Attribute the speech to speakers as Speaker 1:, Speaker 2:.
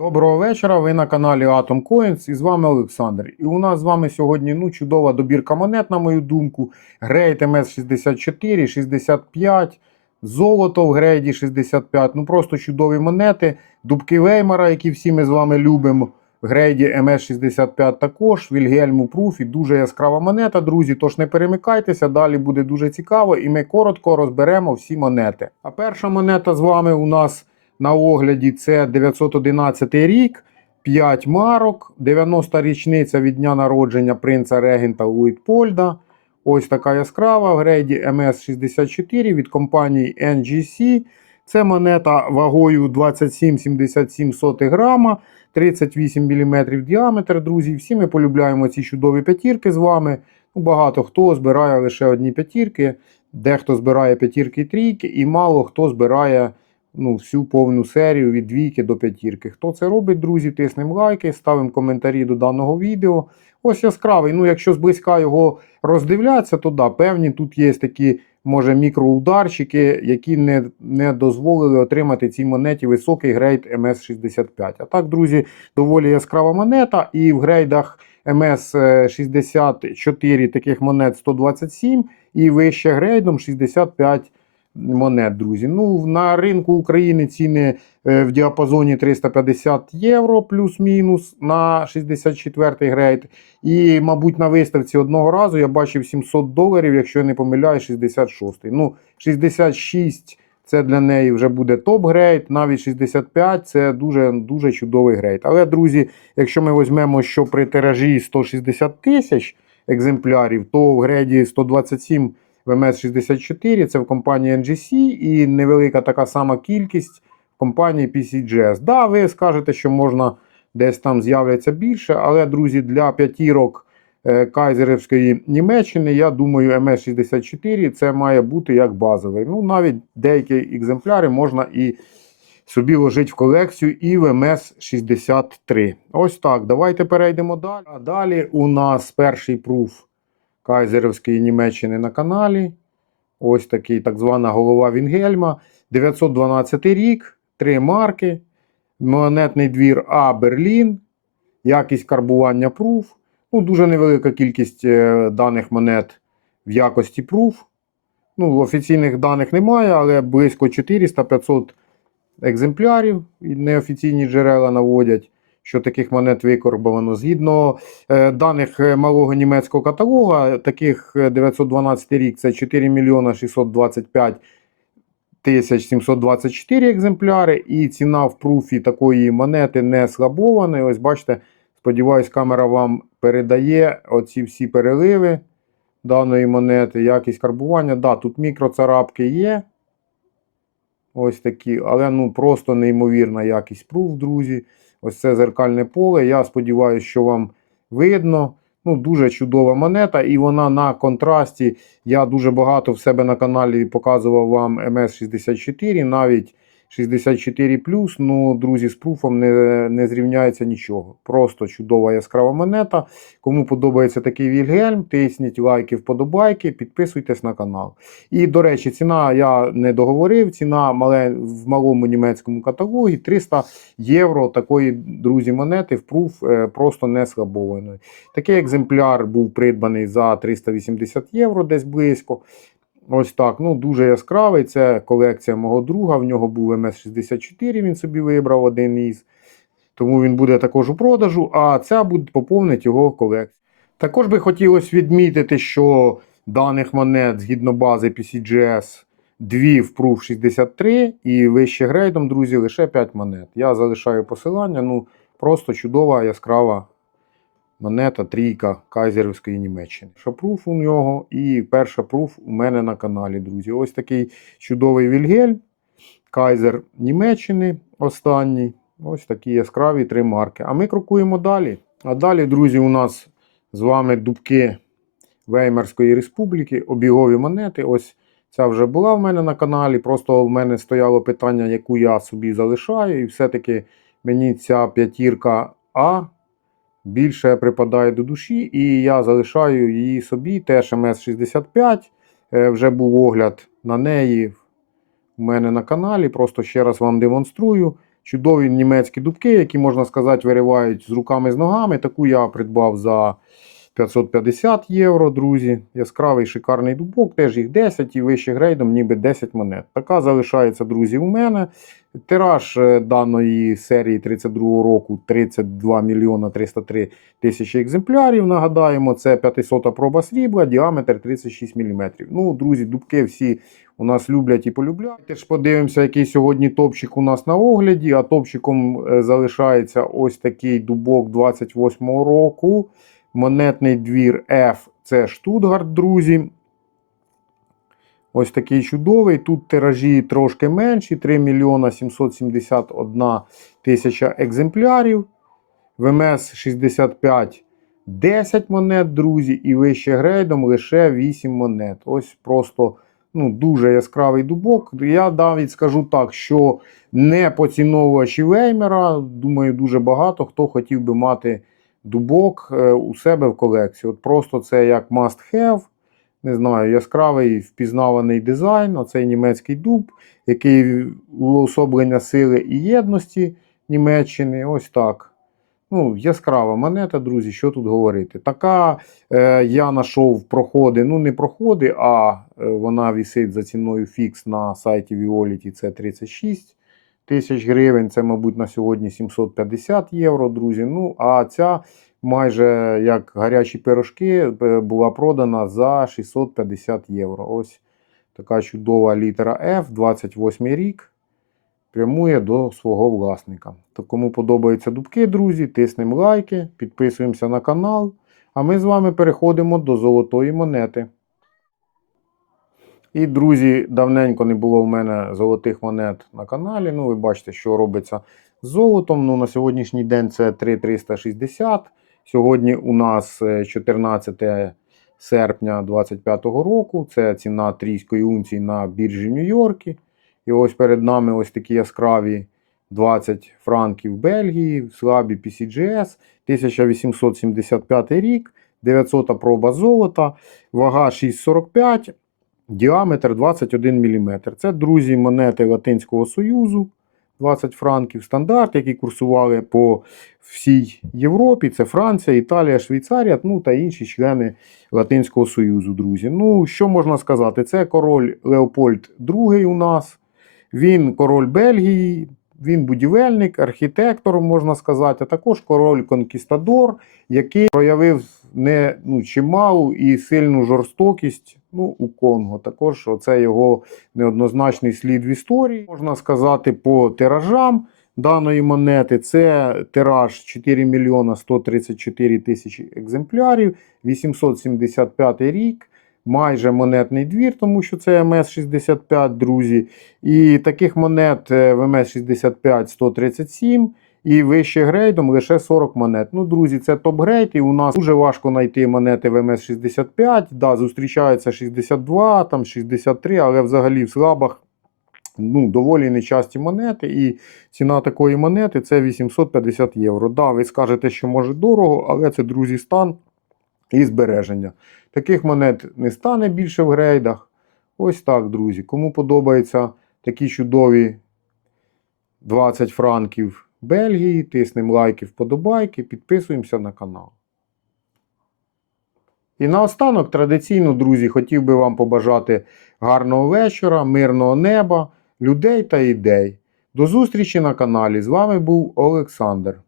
Speaker 1: Доброго вечора. Ви на каналі Atom Coins і з вами Олександр. І у нас з вами сьогодні ну, чудова добірка монет, на мою думку. Грейд МС64, 65, золото в грейді 65. Ну просто чудові монети. Дубки Веймара, які всі ми з вами любимо. В грейді МС65 також, Вільгельму Пруфі, дуже яскрава монета, друзі. Тож не перемикайтеся, далі буде дуже цікаво, і ми коротко розберемо всі монети. А перша монета з вами у нас на огляді це 911 рік, 5 марок, 90 річниця від дня народження принца Регента Луїтпольда. Ось така яскрава в грейді MS64 від компанії NGC. Це монета вагою 27,77 грама, 38 мм діаметр, друзі. Всі ми полюбляємо ці чудові п'ятірки з вами. Ну, Багато хто збирає лише одні п'ятірки, дехто збирає п'ятірки і трійки, і мало хто збирає ну, всю повну серію від двійки до п'ятірки. Хто це робить, друзі, тиснемо лайки, ставимо коментарі до даного відео. Ось яскравий. Ну, якщо зблизька його роздивлятися, то да, певні тут є такі, може, мікроударчики, які не, не дозволили отримати цій монеті високий грейд МС65. А так, друзі, доволі яскрава монета, і в грейдах МС64 таких монет 127 і вище грейдом 65 монет, друзі. Ну, на ринку України ціни е, в діапазоні 350 євро плюс-мінус на 64-й грейд. І, мабуть, на виставці одного разу я бачив 700 доларів, якщо я не помиляю, 66. Ну, 66 це для неї вже буде топ-грейд, навіть 65 це дуже дуже чудовий грейд. Але, друзі, якщо ми візьмемо, що при тиражі 160 тисяч екземплярів, то в грейді 127 в MS64 це в компанії NGC і невелика така сама кількість в компанії PCGS. Да, ви скажете, що можна десь там з'являться більше, але, друзі, для п'ятірок е, Кайзерівської Німеччини, я думаю, MS64 це має бути як базовий. Ну, навіть деякі екземпляри можна і собі ложити в колекцію і в MS63. Ось так. Давайте перейдемо далі. А далі у нас перший пруф Кайзерівської Німеччини на каналі. Ось такий так звана голова Вінгельма. 912 рік, три марки. Монетний двір А Берлін. Якість карбування пруф. Ну, Дуже невелика кількість е, даних монет в якості пруф. Ну, Офіційних даних немає, але близько 400-500 екземплярів. Неофіційні джерела наводять що таких монет викорбовано. Згідно е, даних е, малого німецького каталога, таких е, 912 рік це 4 мільйона 625 тисяч 724 екземпляри, і ціна в пруфі такої монети не слабована. Ось бачите, сподіваюсь, камера вам передає оці всі переливи даної монети, якість карбування. Да, тут мікроцарапки є. Ось такі, але ну просто неймовірна якість пруф, друзі. Ось це зеркальне поле. Я сподіваюся, що вам видно. Ну, Дуже чудова монета, і вона на контрасті. Я дуже багато в себе на каналі показував вам МС64, навіть 64. Ну, друзі, з пруфом не, не зрівняється нічого. Просто чудова яскрава монета. Кому подобається такий Вільгельм, тисніть лайки, вподобайки, підписуйтесь на канал. І, до речі, ціна я не договорив. Ціна мале, в малому німецькому каталогі 300 євро такої, друзі, монети в пруф е, просто не слабованої. Такий екземпляр був придбаний за 380 євро, десь близько. Ось так. ну Дуже яскравий. Це колекція мого друга. В нього був МС64, він собі вибрав один із. Тому він буде також у продажу, а ця буде поповнити його колекцію. Також би хотілося відмітити, що даних монет згідно бази PCGS 2 в Proof 63 і вище грейдом, друзі, лише 5 монет. Я залишаю посилання. ну Просто чудова яскрава монета трійка Кайзерівської Німеччини. Шапруф у нього і перша пруф у мене на каналі, друзі. Ось такий чудовий Вільгель, Кайзер Німеччини останній. Ось такі яскраві три марки. А ми крокуємо далі. А далі, друзі, у нас з вами дубки Веймарської республіки, обігові монети. Ось ця вже була в мене на каналі. Просто в мене стояло питання, яку я собі залишаю. І все-таки мені ця п'ятірка А більше припадає до душі, і я залишаю її собі. Теж МС65. Е, Вже був огляд на неї у мене на каналі. Просто ще раз вам демонструю. Чудові німецькі дубки, які, можна сказати, виривають з руками з ногами. Таку я придбав за 550 євро, друзі. Яскравий шикарний дубок, теж їх 10 і вище грейдом ніби 10 монет. Така залишається, друзі, у мене. Тираж е, даної серії 32 року 32 мільйона 303 тисячі екземплярів. Нагадаємо, це 500 проба срібла, діаметр 36 мм. Ну, друзі, дубки всі у нас люблять і полюбляють. Теж подивимося, який сьогодні топчик у нас на огляді. А топчиком е, залишається ось такий дубок 28-го року. Монетний двір F це Штутгарт, друзі. Ось такий чудовий. Тут тиражі трошки менші: 3 мільйона 771 тисяча екземплярів. ВМС 65 10 монет, друзі, і вище грейдом лише 8 монет. Ось просто ну, дуже яскравий дубок. Я навіть скажу так, що не поціновувачі Веймера, думаю, дуже багато хто хотів би мати дубок е, у себе в колекції. От просто це як must have. Не знаю, яскравий впізнаваний дизайн, оцей німецький дуб, який уособлення сили і єдності Німеччини. Ось так. Ну, яскрава монета, друзі, що тут говорити. Така е, я знайшов проходи, ну не проходи, а е, вона висить за ціною фікс на сайті Violet, це 36 тисяч гривень. Це, мабуть, на сьогодні 750 євро, друзі. Ну, а ця майже як гарячі пирожки е, була продана за 650 євро. Ось така чудова літера F, 28 рік. Прямує до свого власника. То кому подобаються дубки, друзі, тиснемо лайки, підписуємося на канал. А ми з вами переходимо до золотої монети. І, друзі, давненько не було в мене золотих монет на каналі. Ну, ви бачите, що робиться з золотом. Ну, на сьогоднішній день це 3,360. Сьогодні у нас е, 14 серпня 2025 року. Це ціна трійської унції на біржі Нью-Йоркі. І ось перед нами ось такі яскраві 20 франків Бельгії, в слабі PCGS, 1875 рік, 900 проба золота, вага 6,45, діаметр 21 мм. Це, друзі, монети Латинського Союзу. 20 франків стандарт, які курсували по всій Європі. Це Франція, Італія, Швейцарія, ну та інші члени Латинського Союзу, друзі. Ну, що можна сказати? Це король Леопольд II у нас. Він король Бельгії, він будівельник, архітектор, можна сказати, а також король конкістадор, який проявив не ну, чималу і сильну жорстокість ну, у Конго. Також це його неоднозначний слід в історії. Можна сказати, по тиражам даної монети. Це тираж 4 мільйона 134 тисячі екземплярів, 875 рік майже монетний двір, тому що це МС-65, друзі. І таких монет е, в МС-65 137 і вище грейдом лише 40 монет. Ну, друзі, це топ-грейд, і у нас дуже важко знайти монети в МС-65. Да, зустрічаються 62, там 63, але взагалі в слабах. Ну, доволі нечасті монети, і ціна такої монети це 850 євро. Да, ви скажете, що може дорого, але це, друзі, стан і збереження. Таких монет не стане більше в грейдах. Ось так, друзі. Кому подобаються такі чудові 20 франків Бельгії, тиснемо лайки, вподобайки, підписуємося на канал. І наостанок, традиційно, друзі, хотів би вам побажати гарного вечора, мирного неба, людей та ідей. До зустрічі на каналі. З вами був Олександр.